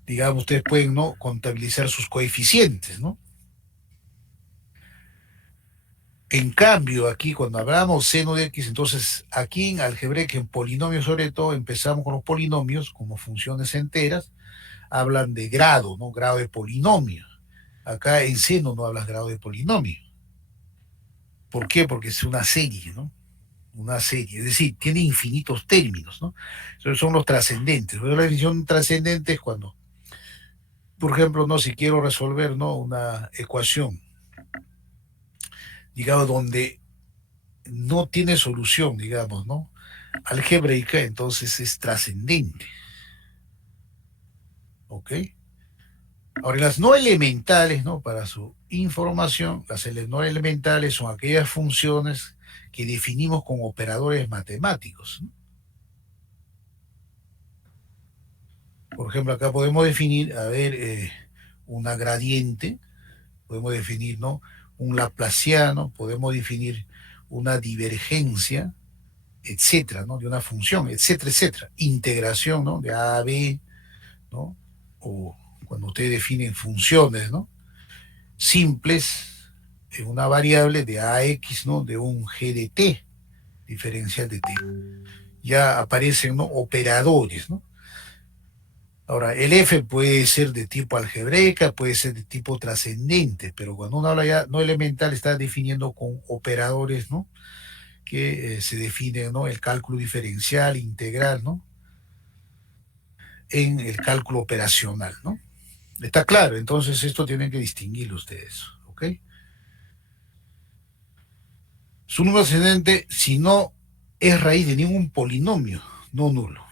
Digamos, ustedes pueden, ¿no?, contabilizar sus coeficientes, ¿no? En cambio, aquí cuando hablamos seno de x, entonces aquí en algebraica, en polinomios sobre todo, empezamos con los polinomios como funciones enteras, hablan de grado, ¿no? Grado de polinomio. Acá en seno no hablas grado de polinomio. ¿Por qué? Porque es una serie, ¿no? Una serie, es decir, tiene infinitos términos, ¿no? Entonces son los trascendentes. La definición trascendente es cuando, por ejemplo, no, si quiero resolver, ¿no?, una ecuación, digamos, donde no tiene solución, digamos, ¿no?, algebraica, entonces es trascendente. ¿Ok? Ahora, las no elementales, ¿no?, para su información, las no elementales son aquellas funciones que definimos como operadores matemáticos, ¿no? Por ejemplo, acá podemos definir, a ver, una gradiente, podemos definir, ¿no?, un laplaciano, podemos definir una divergencia, etcétera, ¿no?, de una función, etcétera, etcétera. Integración, ¿no?, de A a B, ¿no? O cuando ustedes definen funciones, ¿no?, simples en una variable de AX, ¿no?, de un G de T, diferencial de T. Ya aparecen, ¿no?, operadores, ¿no? Ahora, el F puede ser de tipo algebraica, puede ser de tipo trascendente, pero cuando uno habla ya no elemental, está definiendo con operadores, ¿no?, que se define, ¿no?, el cálculo diferencial, integral, ¿no?, en el cálculo operacional, ¿no? Está claro, entonces esto tienen que distinguirlo ustedes, ¿ok? Su número ascendente, si no es raíz de ningún polinomio, no nulo.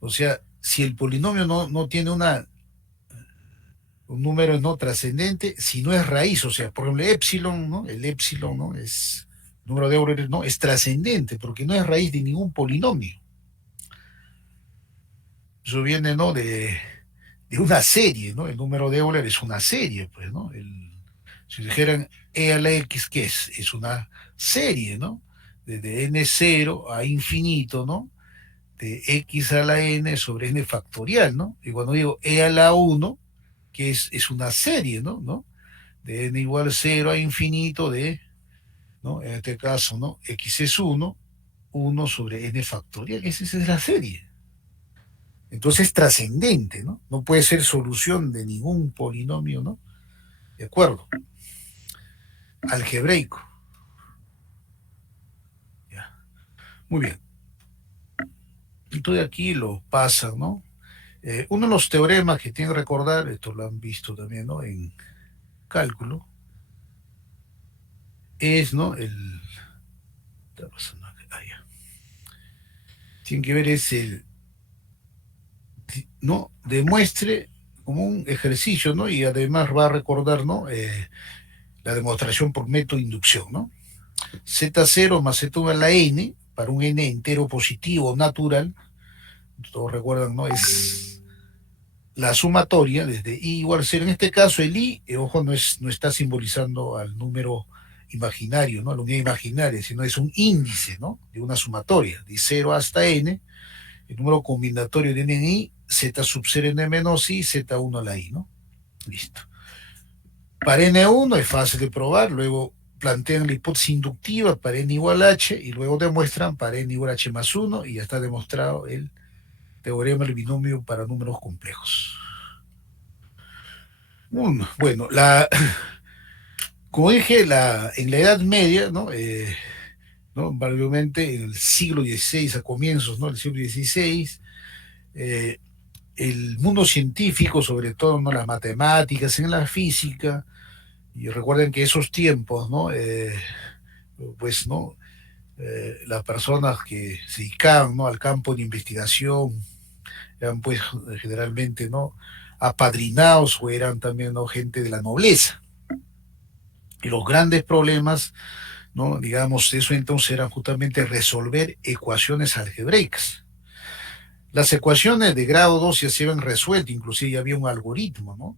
O sea, si el polinomio no tiene un número no trascendente, si no es raíz, o sea, por ejemplo, epsilon, ¿no?, el epsilon, ¿no?, es número de Euler, no es trascendente porque no es raíz de ningún polinomio. Eso viene, ¿no?, de una serie, ¿no? El número de Euler es una serie, pues, ¿no? Si dijeran e a la x, ¿qué es? Es una serie, ¿no? Desde n0 a infinito, ¿no?, de x a la n sobre n factorial, ¿no? Y cuando digo e a la 1, que es una serie, ¿no? De n igual 0 a infinito de, ¿no?, en este caso, ¿no?, x es 1, 1 sobre n factorial. Esa es la serie. Entonces es trascendente, ¿no? No puede ser solución de ningún polinomio, ¿no? ¿De acuerdo? Algebraico. Ya. Muy bien. Entonces aquí lo pasan, ¿no? Uno de los teoremas que tienen que recordar, esto lo han visto también, ¿no?, en cálculo, es, ¿no?, está pasando acá, ya. Tiene que ver es el, ¿no?, demuestre como un ejercicio, ¿no? Y además va a recordar, ¿no?, la demostración por método de inducción, ¿no? Z0 más Z1 a la n, para un n entero positivo natural, todos recuerdan, ¿no?, es la sumatoria desde i igual a 0. En este caso el i, ojo, no está simbolizando al número imaginario, ¿no?, a la unidad imaginaria, sino es un índice, ¿no?, de una sumatoria, de 0 hasta n, el número combinatorio de n en i, z sub 0 n menos i, z1 a la i, ¿no? Listo. Para n1 es fácil de probar, luego plantean la hipótesis inductiva para n igual a h y luego demuestran para n igual a h más 1 y ya está demostrado el teorema del binomio para números complejos. Bueno, como dije, en la Edad Media, ¿no? ¿No? Obviamente en el siglo XVI, a comienzos, ¿no?, del siglo XVI, el mundo científico, sobre todo, ¿no?, las matemáticas, en la física, y recuerden que esos tiempos, ¿no?, pues, ¿no?, las personas que se dedicaban, ¿no?, al campo de investigación eran, pues, generalmente, ¿no?, apadrinados o eran también, ¿no?, gente de la nobleza. Y los grandes problemas, ¿no? Digamos, eso entonces era justamente resolver ecuaciones algebraicas. Las ecuaciones de grado 2 ya se habían resuelto, inclusive ya había un algoritmo, ¿no?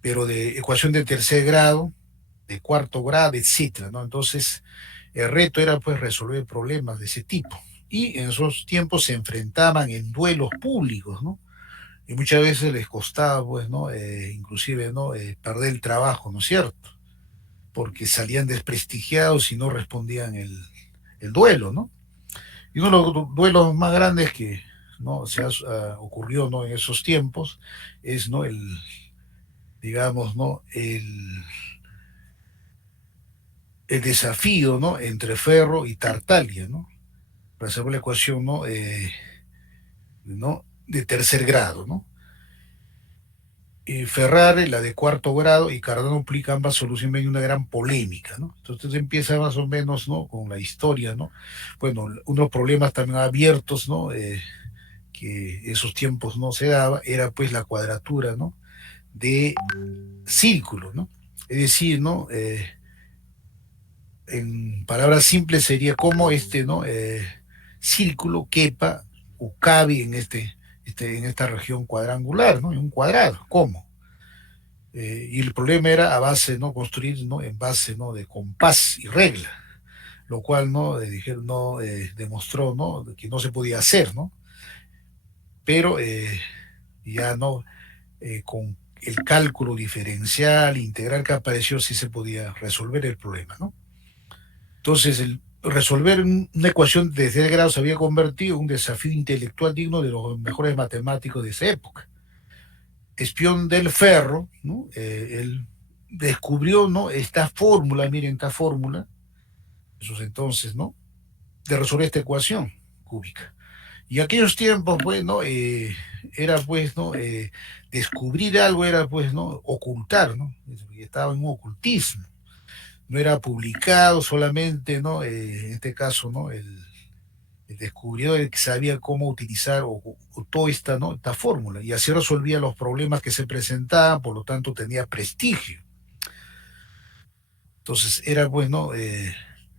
Pero de ecuación de tercer grado, de cuarto grado, etcétera, ¿no? Entonces, el reto era pues resolver problemas de ese tipo. Y en esos tiempos se enfrentaban en duelos públicos, ¿no? Y muchas veces les costaba, pues, ¿no? Inclusive, ¿no? Perder el trabajo, ¿no es cierto? Porque salían desprestigiados y no respondían el duelo, ¿no? Y uno de los duelos más grandes que no ocurrió, ¿no? En esos tiempos es, ¿no? Digamos, ¿no? El desafío, ¿no? Entre Ferro y Tartaglia, ¿no? Para saber la ecuación, ¿no? ¿No? De tercer grado, ¿no? Ferrari, la de cuarto grado, y Cardano aplica ambas soluciones en una gran polémica, ¿no? Entonces empieza más o menos, ¿no? Con la historia, ¿no? Bueno, unos problemas también abiertos, ¿no? Que esos tiempos no se daba, era pues la cuadratura, ¿no? De círculo, ¿no? Es decir, ¿no? En palabras simples sería cómo ¿no? Círculo quepa o cabe en en esta región cuadrangular, ¿no? En un cuadrado, ¿cómo? Y el problema era a base, ¿no? Construir, ¿no? En base, ¿no? De compás y regla, lo cual, ¿no? Dijeron, no, demostró, ¿no? Que no se podía hacer, ¿no? Pero ya, ¿no? Con el cálculo diferencial, integral que apareció, sí se podía resolver el problema, ¿no? Entonces, resolver una ecuación de 3 grados se había convertido en un desafío intelectual digno de los mejores matemáticos de esa época. Espión del Ferro, ¿no? Él descubrió, ¿no? Esta fórmula, miren esta fórmula, esos entonces, ¿no? De resolver esta ecuación cúbica. Y aquellos tiempos, pues, ¿no? Era, pues, ¿no? Descubrir algo era, pues, ¿no? Ocultar, ¿no? Estaba en un ocultismo. No era publicado solamente, ¿no? En este caso, ¿no? El descubridor que sabía cómo utilizar o toda esta, ¿no? Esta fórmula. Y así resolvía los problemas que se presentaban, por lo tanto tenía prestigio. Entonces era, pues, ¿no?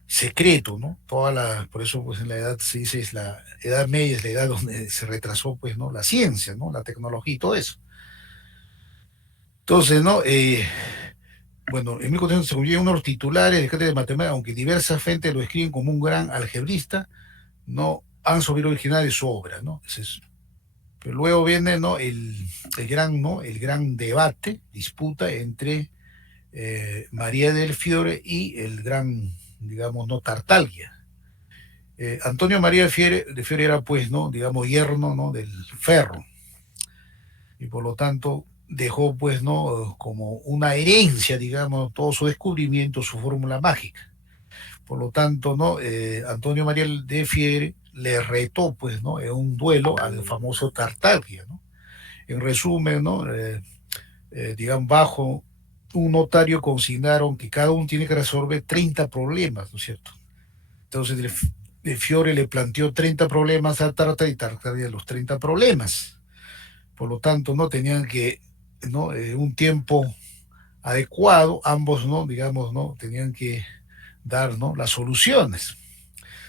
Secreto, ¿no? Por eso, pues, en la edad se dice, es la edad media, es la edad donde se retrasó, pues, ¿no? La ciencia, ¿no? La tecnología y todo eso. Entonces, ¿no? Bueno, en 1400 se convirtió en uno de los titulares de cátedra de matemáticas, aunque diversas fuentes lo escriben como un gran algebrista, no han sabido original de su obra, ¿no? Pero luego viene, ¿no? ¿No? El gran debate, disputa entre María del Fiore y el gran, digamos, no Tartaglia. Antonio María de Fiore era, pues, ¿no? Digamos, yerno, ¿no? Del Ferro. Y por lo tanto dejó, pues, ¿no? Como una herencia, digamos, todo su descubrimiento, su fórmula mágica. Por lo tanto, ¿no? Antonio María de Fiore le retó, pues, ¿no? En un duelo al famoso Tartaglia, ¿no? En resumen, ¿no? Digamos, bajo un notario consignaron que cada uno tiene que resolver 30 problemas, ¿no es cierto? Entonces, de Fiore le planteó 30 problemas a Tartaglia y Tartaglia los 30 problemas. Por lo tanto, no tenían que, ¿no? Un tiempo adecuado, ambos, ¿no? Digamos, ¿no? Tenían que dar, ¿no? Las soluciones.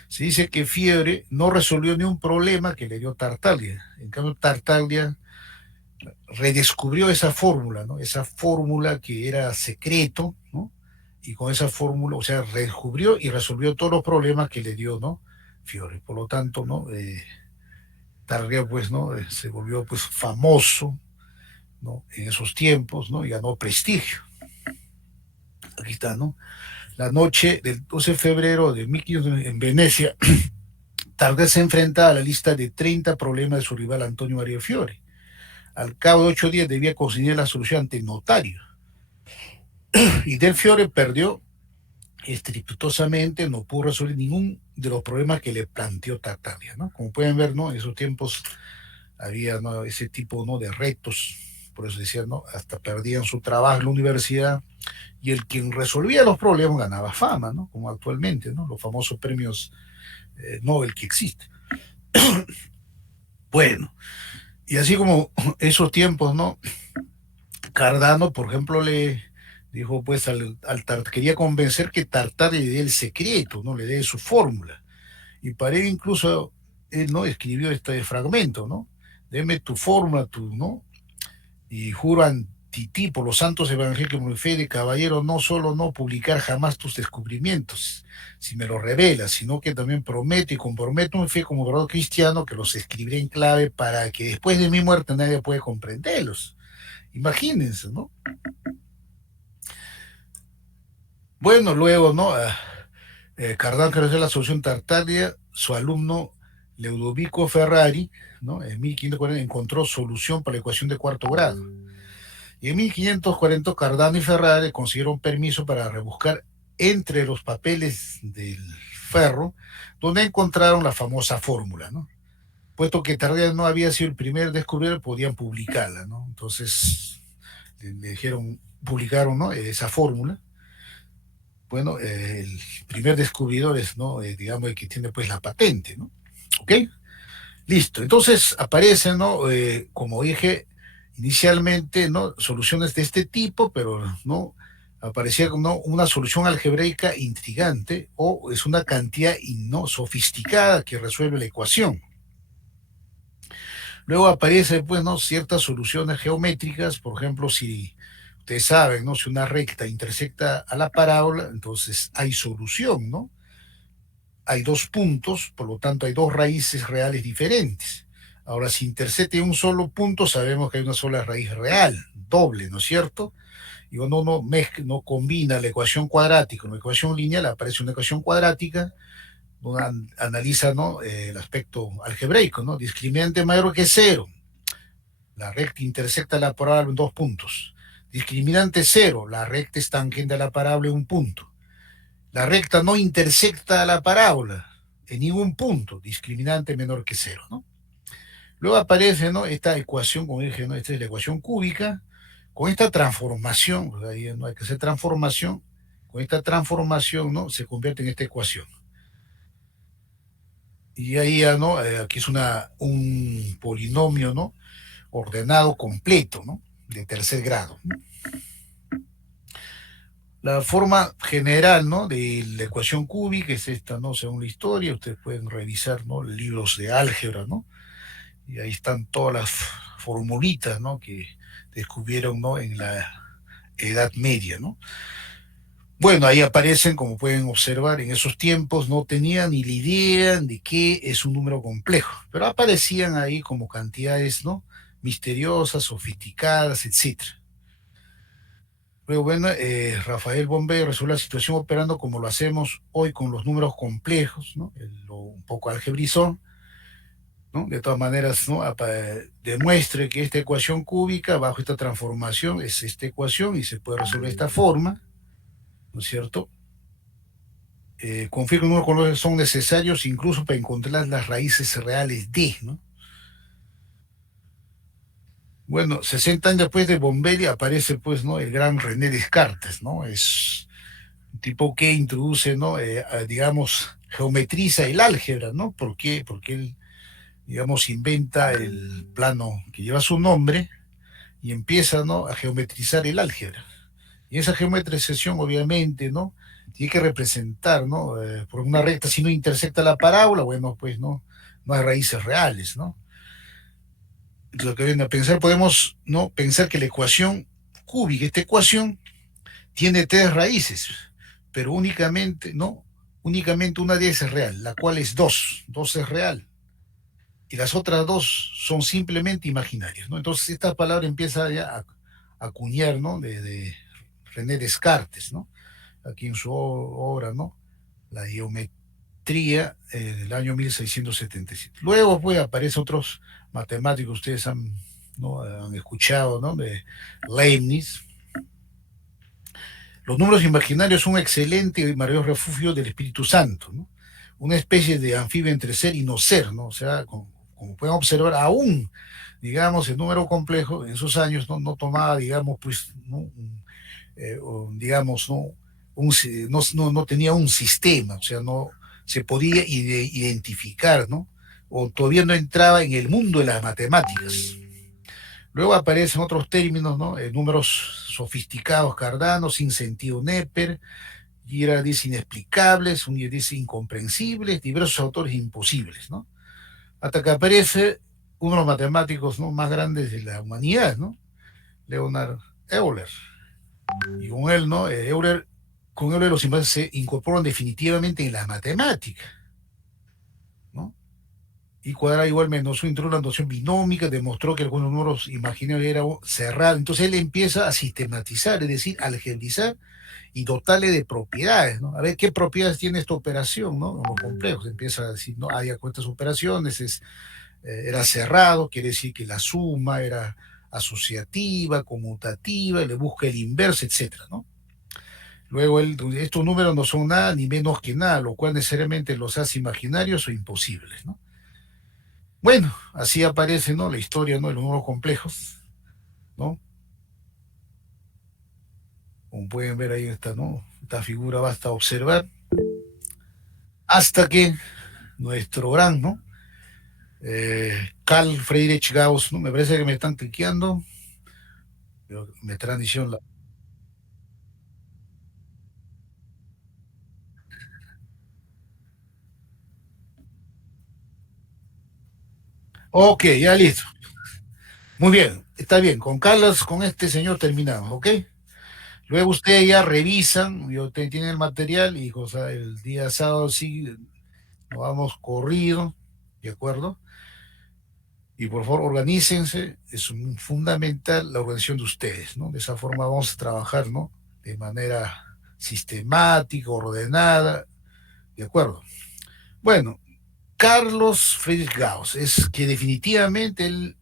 Se dice que Fiore no resolvió ni un problema que le dio Tartaglia. En cambio, Tartaglia redescubrió esa fórmula, ¿no? Esa fórmula que era secreto, ¿no? Y con esa fórmula, o sea, redescubrió y resolvió todos los problemas que le dio, ¿no? Fiore. Por lo tanto, ¿no? Tartaglia, pues, ¿no? Se volvió, pues, famoso, ¿no? En esos tiempos, ¿no? Y ganó prestigio. Aquí está, ¿no? La noche del 12 de febrero de 1500 en Venecia, Target se enfrenta a la lista de 30 problemas de su rival Antonio María Fiore. Al cabo de 8 días debía conseguir la solución ante el notario. Y Del Fiore perdió estrepitosamente, no pudo resolver ningún de los problemas que le planteó Tartaglia, ¿no? Como pueden ver, ¿no? En esos tiempos había, ¿no? Ese tipo, ¿no? De retos, por eso decían, ¿no? Hasta perdían su trabajo en la universidad y el quien resolvía los problemas ganaba fama, ¿no? Como actualmente, ¿no? Los famosos premios Nobel que existen. Bueno, y así como esos tiempos, ¿no? Cardano, por ejemplo, Dijo, pues, quería convencer que Tartaglia le dé el secreto, ¿no? Le dé su fórmula. Y para él incluso, él, ¿no? Escribió este fragmento, ¿no? Deme tu fórmula, tu, ¿no? Y juro ante ti, por los santos evangelios que me fe de caballero, no solo no publicar jamás tus descubrimientos, si me los revelas, sino que también prometo y comprometo mi fe como verdadero cristiano que los escribiré en clave para que después de mi muerte nadie pueda comprenderlos. Imagínense, ¿no? Bueno, luego, ¿no? Cardano que la solución Tartaglia, su alumno Ludovico Ferrari, ¿no? En 1540 encontró solución para la ecuación de cuarto grado. Y en 1540 Cardano y Ferrari consiguieron permiso para rebuscar entre los papeles del Ferro, donde encontraron la famosa fórmula, ¿no? Puesto que Tartaglia no había sido el primer descubridor, podían publicarla, ¿no? Entonces le dijeron, publicaron, ¿no? Esa fórmula. Bueno, el primer descubridor es, ¿no? Digamos, el que tiene pues la patente, ¿no? ¿Ok? Listo. Entonces aparecen, ¿no? Como dije inicialmente, ¿no? Soluciones de este tipo, pero no aparecía como, ¿no? Una solución algebraica intrigante o es una cantidad no sofisticada que resuelve la ecuación. Luego aparecen, pues, ¿no? Ciertas soluciones geométricas, por ejemplo, si ustedes saben, ¿no? Si una recta intersecta a la parábola, entonces hay solución, ¿no? Hay dos puntos, por lo tanto hay dos raíces reales diferentes. Ahora, si intersecta un solo punto, sabemos que hay una sola raíz real, doble, ¿no es cierto? Y cuando uno mezcla, no combina la ecuación cuadrática con la ecuación lineal, aparece una ecuación cuadrática, uno analiza, ¿no? El aspecto algebraico, ¿no? Discriminante mayor que cero. La recta intersecta la parábola en dos puntos. Discriminante cero, la recta es tangente a la parábola en un punto. La recta no intersecta la parábola en ningún punto, discriminante menor que cero, ¿no? Luego aparece, ¿no? Esta ecuación, como dije, ¿no? Esta es la ecuación cúbica, con esta transformación, pues ahí no hay que hacer transformación, con esta transformación, ¿no? Se convierte en esta ecuación. Y ahí ya, ¿no? Aquí es un polinomio, ¿no? Ordenado completo, ¿no? De tercer grado, ¿no? La forma general, ¿no? De la ecuación cúbica es esta, ¿no? Según la historia, ustedes pueden revisar, ¿no? Libros de álgebra, ¿no? Y ahí están todas las formulitas, ¿no? Que descubrieron, ¿no? En la Edad Media, ¿no? Bueno, ahí aparecen, como pueden observar, en esos tiempos no tenían ni la idea de qué es un número complejo, pero aparecían ahí como cantidades, ¿no? Misteriosas, sofisticadas, etcétera. Luego, bueno, Rafael Bombay resuelve la situación operando como lo hacemos hoy con los números complejos, ¿no? Un poco algebrizó, ¿no? De todas maneras, ¿no? Demuestre que esta ecuación cúbica, bajo esta transformación, es esta ecuación y se puede resolver de esta forma, ¿no es cierto? Confirma que unos colores son necesarios incluso para encontrar las raíces reales de, ¿no? Bueno, 60 años después de Bombelli aparece, pues, ¿no? El gran René Descartes, ¿no? Es un tipo que introduce, ¿no? Digamos, geometriza el álgebra, ¿no? ¿Por qué? Porque él, digamos, inventa el plano que lleva su nombre y empieza, ¿no? A geometrizar el álgebra. Y esa geometrización, obviamente, ¿no? Tiene que representar, ¿no? Por una recta, si no intersecta la parábola, bueno, pues no hay raíces reales, ¿no? Lo que viene a pensar, podemos, ¿no? Pensar que la ecuación cúbica, esta ecuación, tiene tres raíces, pero únicamente, ¿no? Únicamente una de ellas es real, la cual es dos. Dos es real. Y las otras dos son simplemente imaginarias, ¿no? Entonces esta palabra empieza ya a acuñar, ¿no? De René Descartes, ¿no? Aquí en su obra, ¿no? La geometría del año 1677. Luego, pues, aparecen otros matemáticos, ustedes han, ¿no? Han escuchado, ¿no? De Leibniz. Los números imaginarios son un excelente y maravilloso refugio del Espíritu Santo, ¿no? Una especie de anfibio entre ser y no ser, ¿no? O sea, como pueden observar, aún, digamos, el número complejo en esos años no tomaba, digamos, pues, ¿no? Digamos, ¿no? No tenía un sistema, o sea, no se podía identificar, ¿no? O todavía no entraba en el mundo de las matemáticas. Luego aparecen otros términos, ¿no? Números sofisticados cardanos, sin sentido Neper, Gira dice inexplicables, Unir dice incomprensibles, diversos autores imposibles, ¿no? Hasta que aparece uno de los matemáticos, ¿no?, más grandes de la humanidad, ¿no? Leonard Euler. Y con él, ¿no? Con Euler los sistemas se incorporan definitivamente en la matemática, ¿no? Y Cuadrado igual Mendoza introdujo la noción binómica, demostró que algunos números imaginarios eran cerrados. Entonces él empieza a sistematizar, es decir, algebrizar y dotarle de propiedades, ¿no? A ver qué propiedades tiene esta operación, ¿no? Como complejos. Empieza a decir, no, hay cuántas operaciones, era cerrado, quiere decir que la suma era asociativa, conmutativa, le busca el inverso, etcétera, ¿no? Luego, estos números no son nada ni menos que nada, lo cual necesariamente los hace imaginarios o imposibles, ¿no? Bueno, así aparece, ¿no?, la historia, ¿no?, de los números complejos, ¿no? Como pueden ver ahí está, ¿no? Esta figura basta observar hasta que nuestro gran, ¿no? Carl Friedrich Gauss, ¿no? Me parece que me están cliqueando, pero me transición la... Ok, ya listo. Muy bien, está bien. Con Carlos, con este señor terminamos, ¿ok? Luego ustedes ya revisan, tienen el material y cosa, el día sábado sí nos vamos corrido, ¿de acuerdo? Y por favor, organícense, es fundamental la organización de ustedes, ¿no? De esa forma vamos a trabajar, ¿no? De manera sistemática, ordenada, ¿de acuerdo? Bueno, Carlos Friedrich Gauss es que definitivamente él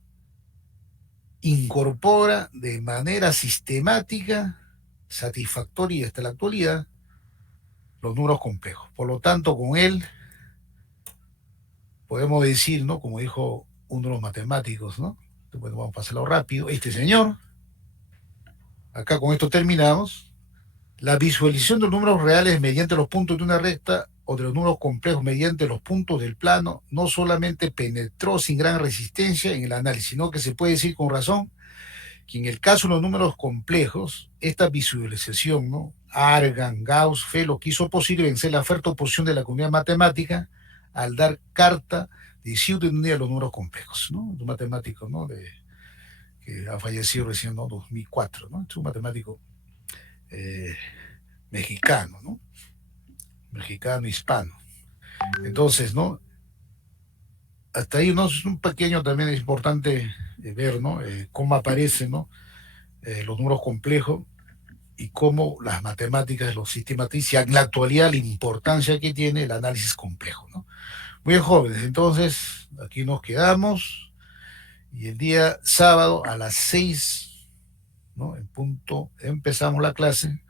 incorpora de manera sistemática, satisfactoria y hasta la actualidad los números complejos. Por lo tanto, con él podemos decir, ¿no? Como dijo uno de los matemáticos, ¿no? Bueno, vamos a pasarlo rápido. Este señor, acá con esto terminamos. La visualización de los números reales mediante los puntos de una recta o de los números complejos mediante los puntos del plano no solamente penetró sin gran resistencia en el análisis, sino que se puede decir con razón que en el caso de los números complejos, esta visualización, ¿no? Argan, Gauss, fue lo que hizo posible vencer la fuerte oposición de la comunidad matemática al dar carta de ciudadanía a los números complejos, ¿no? Un matemático, ¿no? Que ha fallecido recién, ¿no? 2004, ¿no? Es un matemático eh, mexicano, ¿no? Mexicano, hispano. Entonces, ¿no? Hasta ahí, ¿no? Es un pequeño también es importante ver, ¿no? Cómo aparecen, ¿no? Los números complejos y cómo las matemáticas los sistematizan en la actualidad, la importancia que tiene el análisis complejo, ¿no? Muy bien, jóvenes, entonces aquí nos quedamos y el día sábado a las 6, ¿no? En punto, empezamos la clase.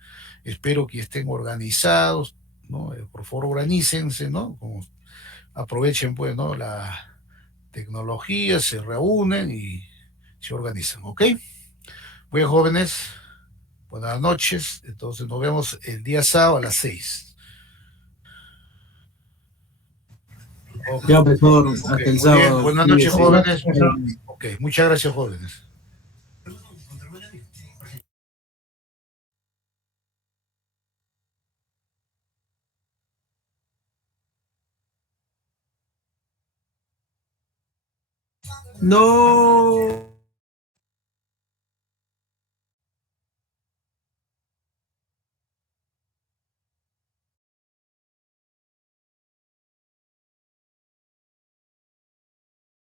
Espero que estén organizados, ¿no? Por favor, organícense, ¿no? Como aprovechen, pues, ¿no? La tecnología, se reúnen y se organizan, ¿ok? Muy bien, jóvenes, buenas noches. Entonces nos vemos el día sábado a las 6. Ok, Ya, profesor, ok, hasta el muy bien. sábado. Buenas noches, Cuídese. jóvenes. Ok, muchas gracias, jóvenes. No.